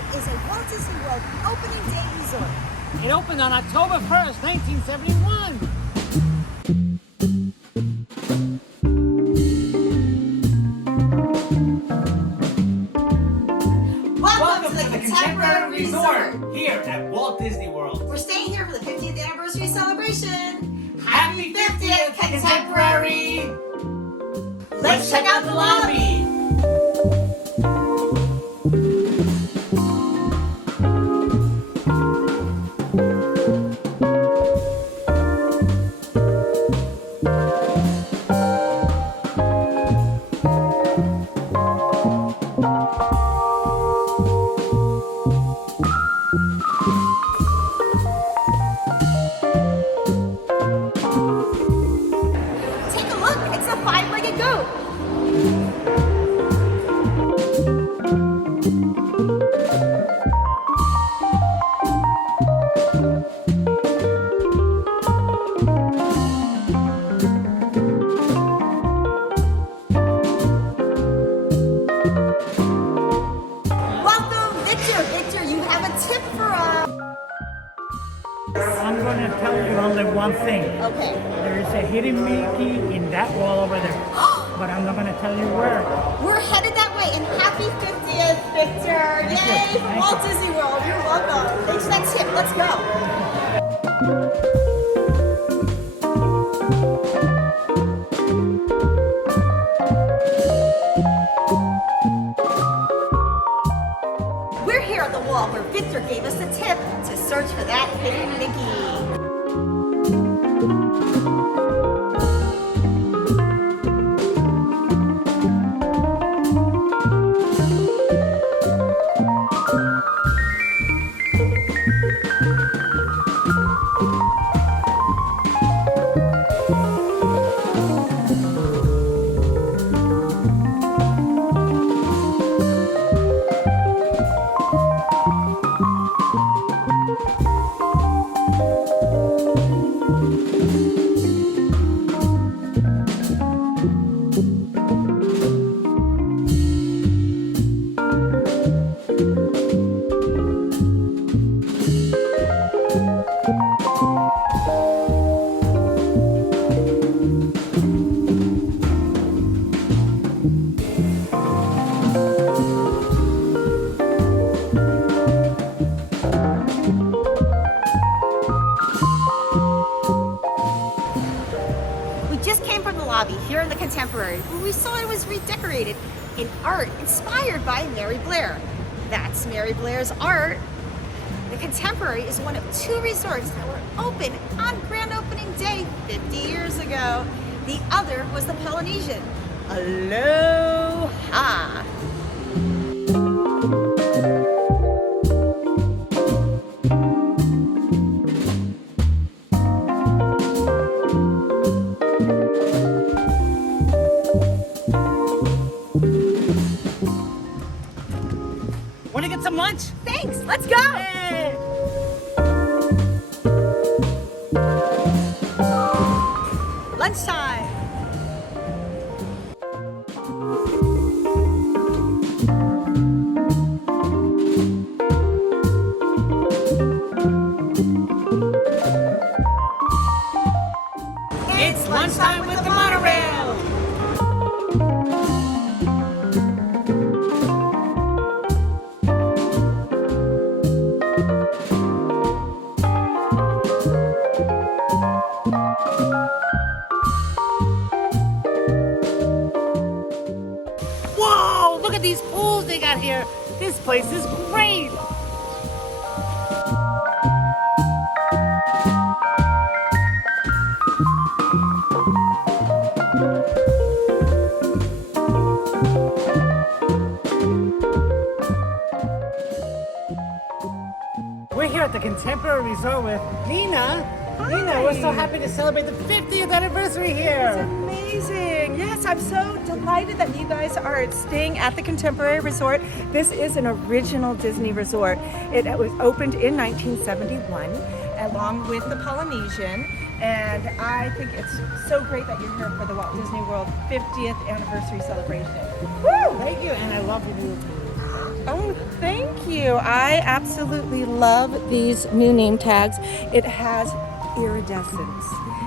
Resort is a Walt Disney World opening day resort. It opened on October 1st, 1971. Welcome to the Contemporary Resort here at Walt Disney World. We're staying here for the 50th anniversary celebration. Happy 50th Contemporary! Let's check out the lobby. I'm going to tell you only one thing. Okay. There is a hidden Mickey in that wall over there. But I'm not going to tell you where. We're headed that way, and happy 50th, Victor! Yay, from Walt Disney World. You're welcome. Thanks for that tip. Let's go. We're here at the wall where Victor gave us the tip to search for that hidden Mickey. Here in the Contemporary, where we saw it was redecorated in art inspired by Mary Blair. That's Mary Blair's art. The Contemporary is one of two resorts that were open on grand opening day 50 years ago. The other was the Polynesian. Aloha! Want to get some lunch? Thanks, let's go! Hey. Lunchtime! It's lunchtime with the monorail! Whoa! Look at these pools they got here. This place is great. We're here at the Contemporary Resort with Nina. Hi. Nina, we're so happy to celebrate the 50th anniversary here. It's amazing. Yes, I'm so delighted that you guys are staying at the Contemporary Resort. This is an original Disney resort. It was opened in 1971 along with the Polynesian. And I think it's so great that you're here for the Walt Disney World 50th anniversary celebration. Woo! Thank you, and I love the new Oh, thank you. I absolutely love these new name tags. It has iridescence,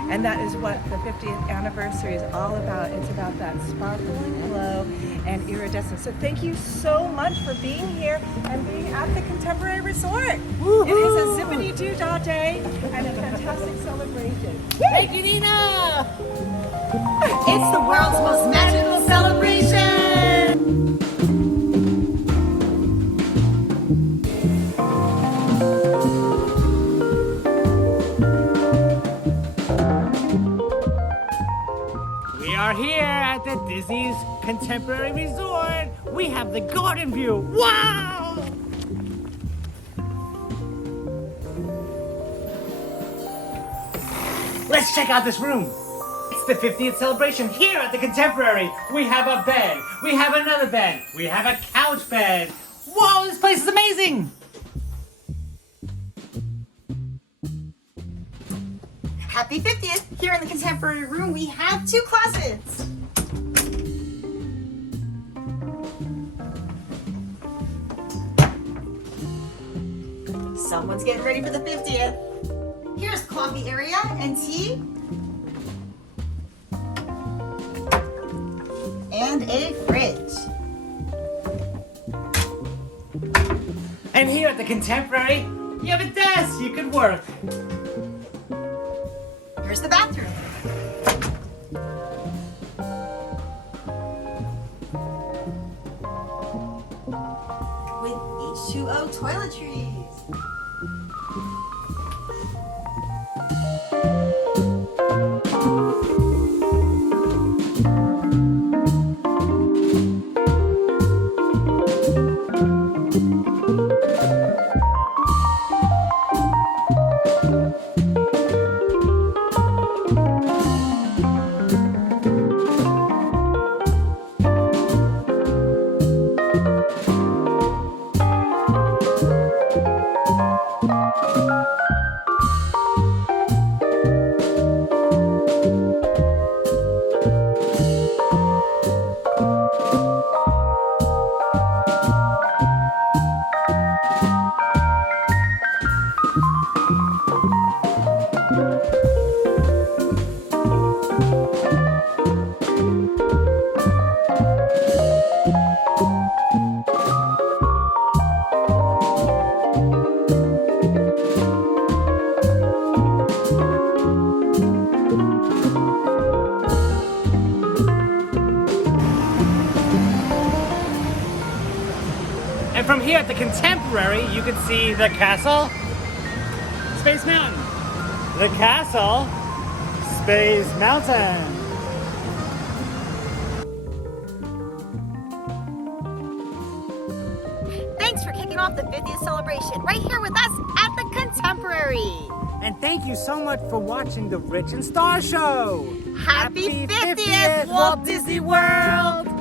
and that is what the 50th anniversary is all about. It's about that sparkling glow and iridescence. So thank you so much for being here and being at the Contemporary Resort. It is a zippity-doo-dah day and a fantastic celebration. Thank you, Nina! It's the world's most magical celebration! We are here at the Disney's Contemporary Resort. We have the garden view. Wow! Let's check out this room. It's the 50th celebration here at the Contemporary. We have a bed. We have another bed. We have a couch bed. Whoa, this place is amazing! Happy 50th! Here in the Contemporary room, we have 2 closets. Someone's getting ready for the 50th. Here's the coffee area and tea. And a fridge. And here at the Contemporary, you have a desk. You can work. Here's the bathroom. With H2O toiletries. And from here at the Contemporary, you can see the castle, Space Mountain. The castle, Space Mountain. Thanks for kicking off the 50th celebration right here with us at the Contemporary. And thank you so much for watching the Rich and Starr Show. Happy 50th, Walt Disney World!